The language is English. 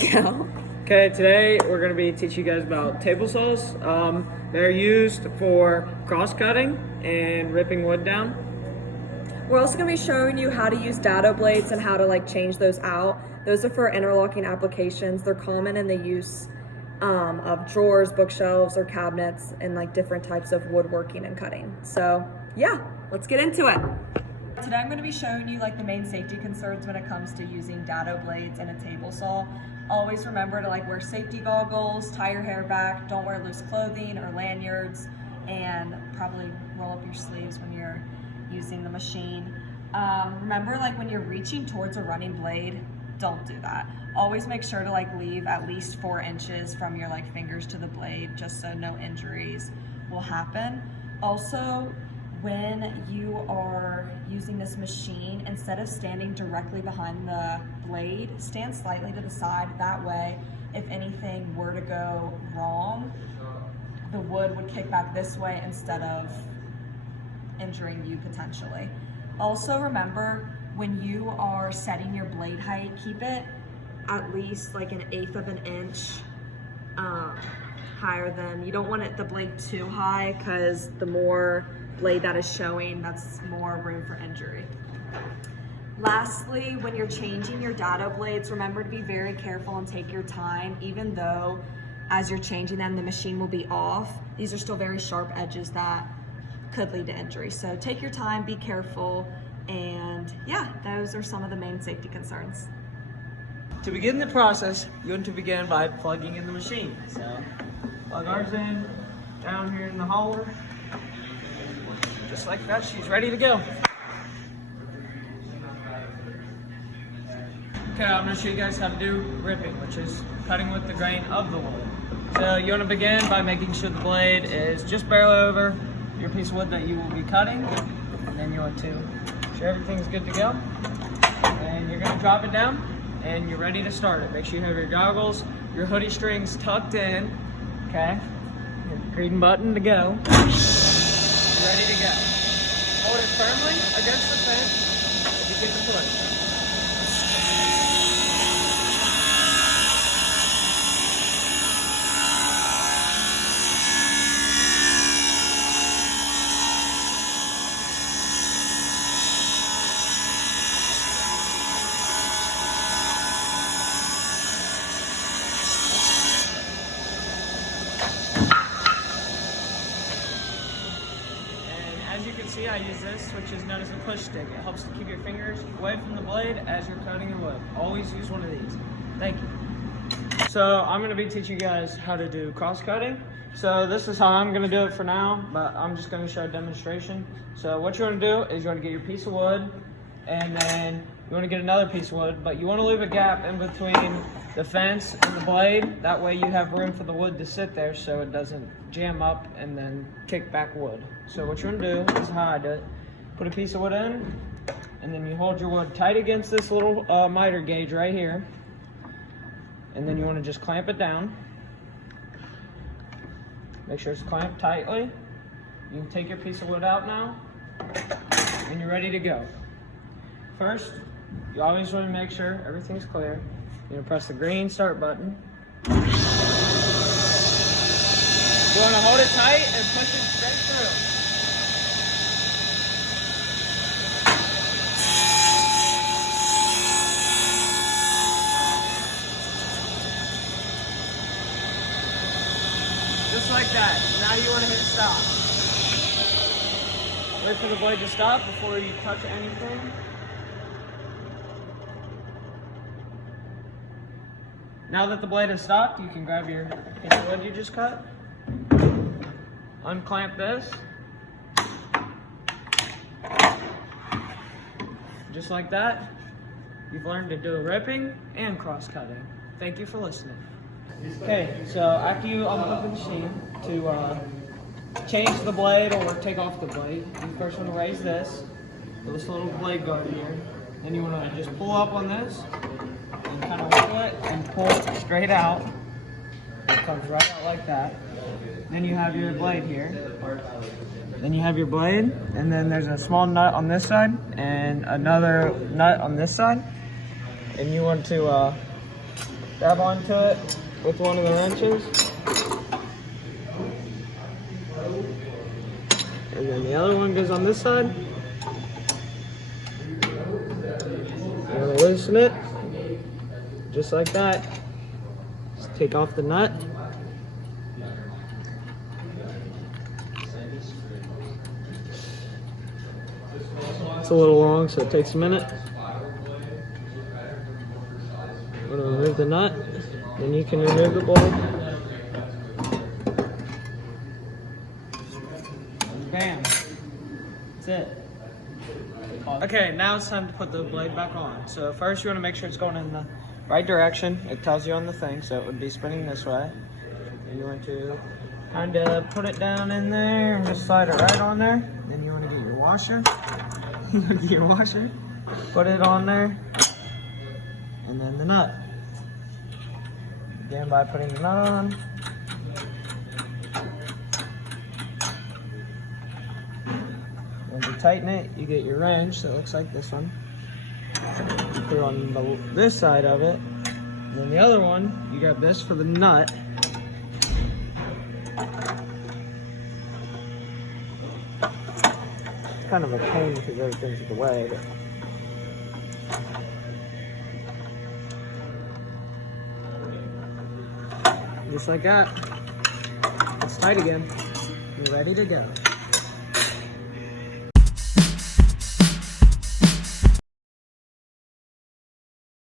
go. Okay, today we're going to be teaching you guys about table saws. They're used for cross-cutting and ripping wood down. We're also going to be showing you how to use dado blades and how to change those out. Those are for interlocking applications. They're common in the use of drawers, bookshelves, or cabinets, and different types of woodworking and cutting. So yeah, let's get into it. Today I'm going to be showing you the main safety concerns when it comes to using dado blades and a table saw. Always remember to wear safety goggles, tie your hair back, don't wear loose clothing or lanyards, and probably roll up your sleeves when you're using the machine. Remember when you're reaching towards a running blade, don't do that. Always make sure to leave at least 4 inches from your fingers to the blade, just so no injuries will happen. Also, when you are using this machine, instead of standing directly behind the blade, stand slightly to the side. That way, if anything were to go wrong, the wood would kick back this way instead of injuring you potentially. Also remember, when you are setting your blade height, keep it at least 1/8 of an inch higher than, you don't want the blade too high, because the more blade that is showing, that's more room for injury. Lastly, when you're changing your dado blades, remember to be very careful and take your time. Even though as you're changing them, the machine will be off, these are still very sharp edges that could lead to injury. So take your time, be careful, and yeah, those are some of the main safety concerns. To begin the process, you're going to begin by plugging in the machine. So plug ours in down here in the hauler. Just like that, she's ready to go. Okay, I'm going to show you guys how to do ripping, which is cutting with the grain of the wood. So you want to begin by making sure the blade is just barely over your piece of wood that you will be cutting. And then you want to make sure everything's good to go. And you're going to drop it down, and you're ready to start it. Make sure you have your goggles, your hoodie strings tucked in, okay? Your green button to go. Ready to go. Hold it firmly against the fence to begin to push. As you can see, I use this, which is known as a push stick. It helps to keep your fingers away from the blade as you're cutting the wood. Always use one of these. Thank you. So I'm going to be teaching you guys how to do cross cutting. So this is how I'm going to do it for now, but I'm just going to show a demonstration. So what you want to do is you want to get your piece of wood, and then you want to get another piece of wood, but you want to leave a gap in between the fence and the blade. That way you have room for the wood to sit there so it doesn't jam up and then kick back wood. So what you want to do is how I do it. Put a piece of wood in, and then you hold your wood tight against this little miter gauge right here. And then you want to just clamp it down. Make sure it's clamped tightly. You can take your piece of wood out now, and you're ready to go. First, you always want to make sure everything's clear. You're going to press the green start button. You want to hold it tight and push it straight through. Just like that. Now you want to hit stop. Wait for the blade to stop before you touch anything. Now that the blade has stopped, you can grab your piece of wood you just cut, unclamp this, just like that. You've learned to do ripping and cross-cutting. Thank you for listening. Okay, so after you unplug the machine, to change the blade or take off the blade, you first want to raise this little blade guard here. Then you want to just pull up on this and kind of wiggle it and pull it straight out. It comes right out like that. Then you have your blade here. Then you have your blade, and then there's a small nut on this side and another nut on this side. And you want to grab onto it with one of the wrenches. And then the other one goes on this side. You're gonna loosen it, just like that. Just take off the nut. It's a little long, so it takes a minute. I'm gonna remove the nut, then you can remove the bolt. Bam. That's it. Okay, now it's time to put the blade back on. So first you want to make sure it's going in the right direction. It tells you on the thing, so it would be spinning this way. And you want to kind of put it down in there and just slide it right on there. Then you want to get your washer. You want to get your washer, put it on there, and then the nut. Begin by putting the nut on. When you tighten it, you get your wrench that looks like this one. You put it on this side of it. And then the other one, you grab this for the nut. It's kind of a pain because everything's in the way. But just like that. It's tight again. You're ready to go.